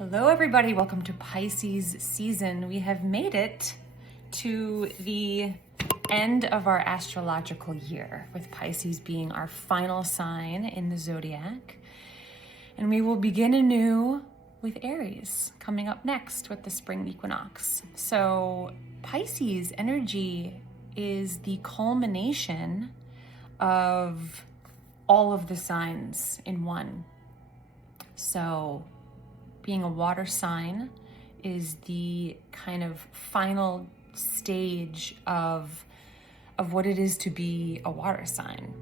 Hello everybody, welcome to Pisces season. We have made it to the end of our astrological year, with Pisces being our final sign in the zodiac. And we will begin anew with Aries coming up next with the spring equinox. So Pisces energy is the culmination of all of the signs in one. So being a water sign is the kind of final stage of what it is to be a water sign,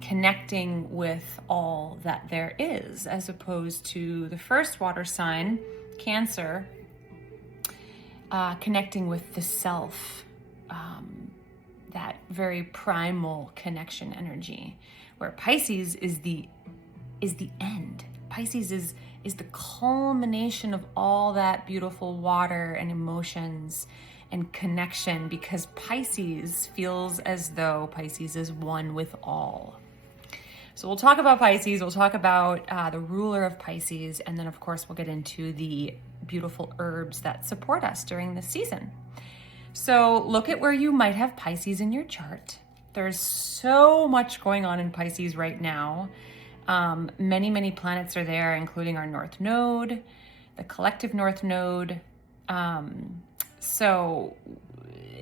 connecting with all that there is, as opposed to the first water sign, Cancer, connecting with the self, that very primal connection energy, where Pisces is the end. Pisces is the culmination of all that beautiful water and emotions and connection, because Pisces feels as though Pisces is one with all. So we'll talk about Pisces, we'll talk about the ruler of Pisces, and then of course we'll get into the beautiful herbs that support us during this season. So look at where you might have Pisces in your chart. There's so much going on in Pisces right now. Many planets are there, including our North Node, the collective North Node. So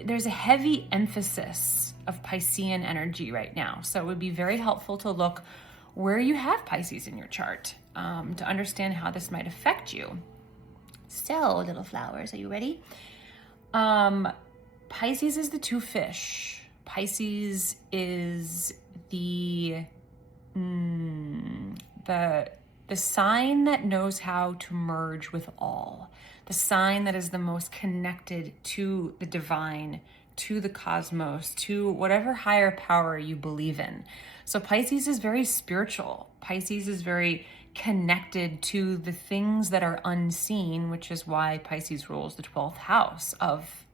there's a heavy emphasis of Piscean energy right now. So it would be very helpful to look where you have Pisces in your chart, to understand how this might affect you. So, little flowers, are you ready? Pisces is the two fish. Pisces is the sign that knows how to merge with all, the sign that is the most connected to the divine, to the cosmos, to whatever higher power you believe in. So Pisces is very spiritual. Pisces is very connected to the things that are unseen, which is why Pisces rules the 12th house of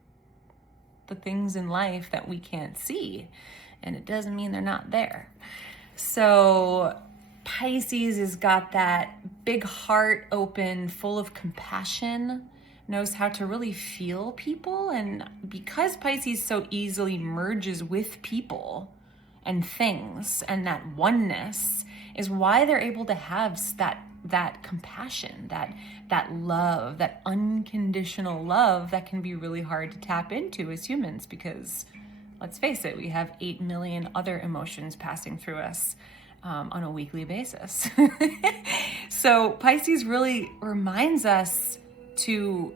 the things in life that we can't see. And it doesn't mean they're not there. So Pisces has got that big heart open, full of compassion, knows how to really feel people. And because Pisces so easily merges with people and things, and that oneness is why they're able to have that compassion, that love, that unconditional love that can be really hard to tap into as humans, because let's face it, we have 8 million other emotions passing through us on a weekly basis. So Pisces really reminds us to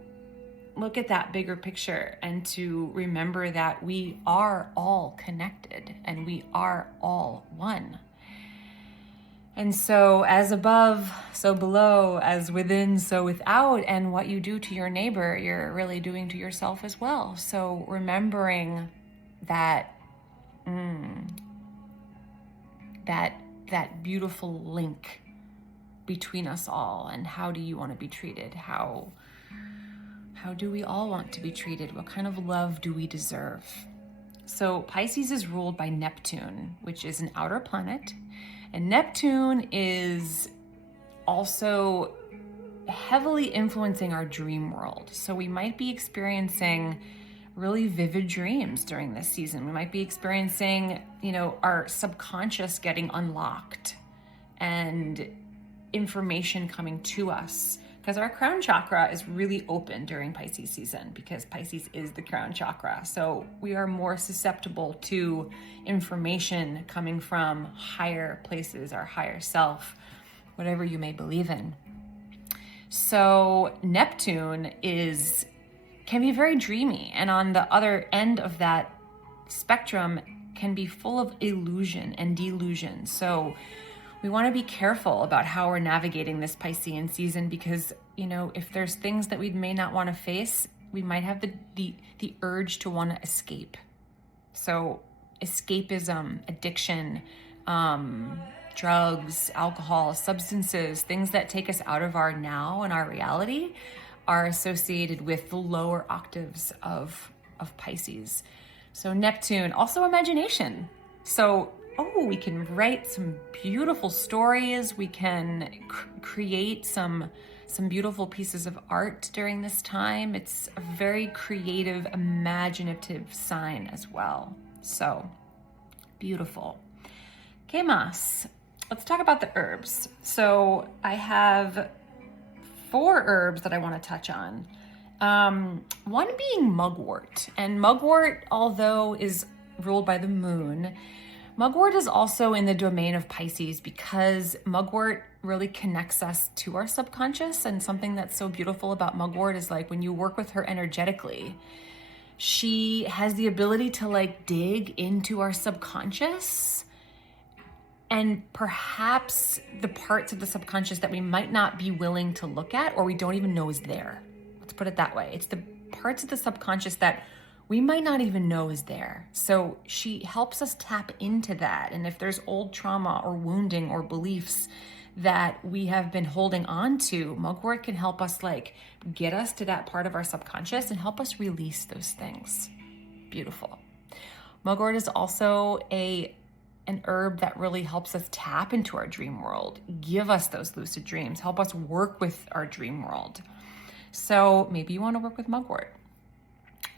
look at that bigger picture and to remember that we are all connected and we are all one. And so as above, so below, as within, so without, and what you do to your neighbor, you're really doing to yourself as well. So remembering that that beautiful link between us all, and how do you want to be treated? How do we all want to be treated? What kind of love do we deserve? So Pisces is ruled by Neptune, which is an outer planet, and Neptune is also heavily influencing our dream world. So we might be experiencing really vivid dreams during this season. We might be experiencing, our subconscious getting unlocked and information coming to us, because our crown chakra is really open during Pisces season, because Pisces is the crown chakra. So we are more susceptible to information coming from higher places, our higher self, whatever you may believe in. So Neptune can be very dreamy, and on the other end of that spectrum can be full of illusion and delusion. So we want to be careful about how we're navigating this Piscean season, because if there's things that we may not want to face, we might have the urge to want to escape. So escapism, addiction, drugs, alcohol, substances, things that take us out of our now and our reality, are associated with the lower octaves of Pisces. So Neptune, also imagination. So, we can write some beautiful stories. We can create some some beautiful pieces of art during this time. It's a very creative, imaginative sign as well. So beautiful. ¿Qué más? Let's talk about the herbs. So I have 4 herbs that I want to touch on. One being mugwort. And mugwort, although is ruled by the moon, mugwort is also in the domain of Pisces because mugwort really connects us to our subconscious. And something that's so beautiful about mugwort is like when you work with her energetically, she has the ability to like dig into our subconscious and perhaps the parts of the subconscious that we might not be willing to look at or we don't even know is there. Let's put it that way. It's the parts of the subconscious that we might not even know is there. So she helps us tap into that. And if there's old trauma or wounding or beliefs that we have been holding on to, mugwort can help us like get us to that part of our subconscious and help us release those things. Beautiful. Mugwort is also an herb that really helps us tap into our dream world, give us those lucid dreams, help us work with our dream world. So maybe you want to work with mugwort.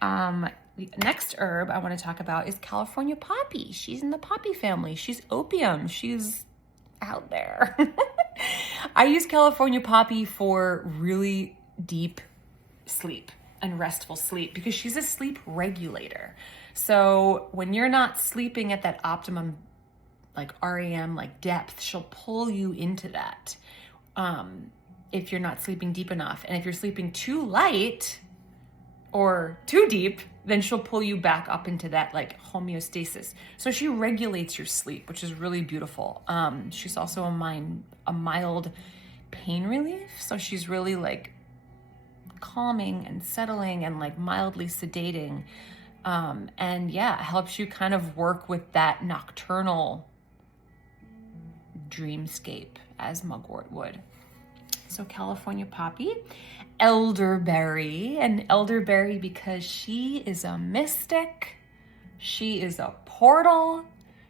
The next herb I want to talk about is California poppy. She's in the poppy family. She's opium. She's out there. I use California poppy for really deep sleep and restful sleep because she's a sleep regulator. So when you're not sleeping at that optimum like REM, like depth, she'll pull you into that if you're not sleeping deep enough. And if you're sleeping too light or too deep, then she'll pull you back up into that like homeostasis. So she regulates your sleep, which is really beautiful. She's also a mild pain relief. So she's really like calming and settling and like mildly sedating. And yeah, it helps you kind of work with that nocturnal dreamscape as mugwort would. So California poppy, elderberry, and elderberry because she is a mystic, she is a portal,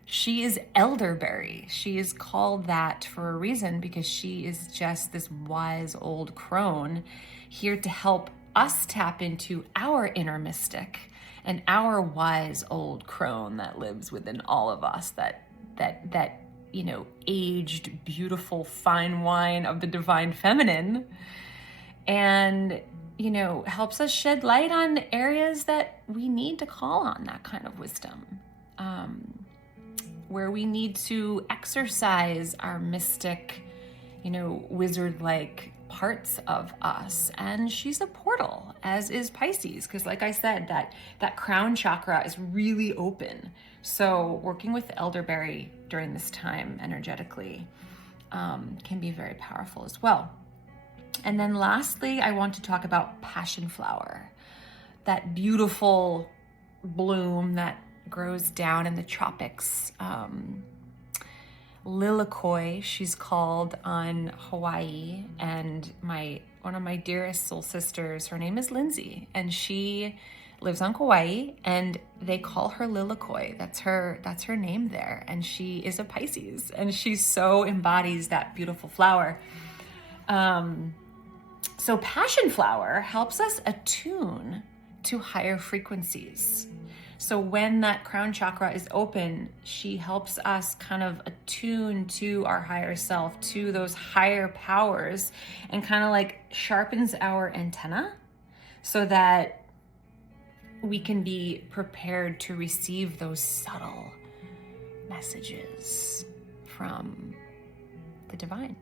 she is elderberry. She is called that for a reason because she is just this wise old crone here to help us tap into our inner mystic and our wise old crone that lives within all of us, that you know, aged, beautiful, fine wine of the divine feminine, and, you know, helps us shed light on areas that we need to call on that kind of wisdom, where we need to exercise our mystic, you know, wizard-like parts of us. And she's a portal, as is Pisces, because like I said, that crown chakra is really open. So working with elderberry during this time energetically can be very powerful as well. And then lastly, I want to talk about passion flower, that beautiful bloom that grows down in the tropics. Lilikoi, she's called on Hawaii, and one of my dearest soul sisters, her name is Lindsay, and she lives on Kauai, and they call her Lilikoi. That's her name there, and she is a Pisces, and she so embodies that beautiful flower. So passion flower helps us attune to higher frequencies. So when that crown chakra is open, she helps us kind of attune to our higher self, to those higher powers, and kind of like sharpens our antenna so that we can be prepared to receive those subtle messages from the divine.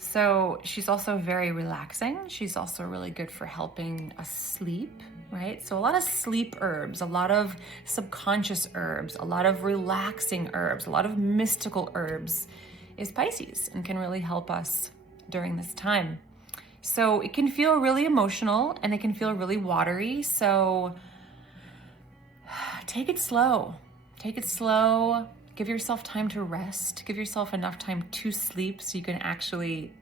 So she's also very relaxing. She's also really good for helping us sleep, right? So a lot of sleep herbs, a lot of subconscious herbs, a lot of relaxing herbs, a lot of mystical herbs is Pisces and can really help us during this time. So it can feel really emotional and it can feel really watery. So take it slow. Take it slow. Give yourself time to rest. Give yourself enough time to sleep so you can actually,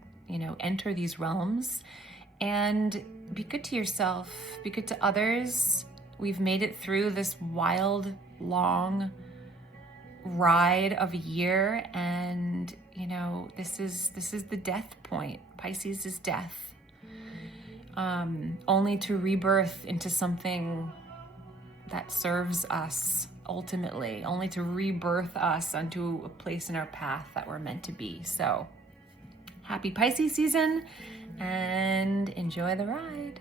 enter these realms, and be good to yourself, be good to others. We've made it through this wild, long ride of a year, and this is the death point. Pisces is death, only to rebirth into something that serves us ultimately, only to rebirth us onto a place in our path that we're meant to be. So happy Pisces season and enjoy the ride.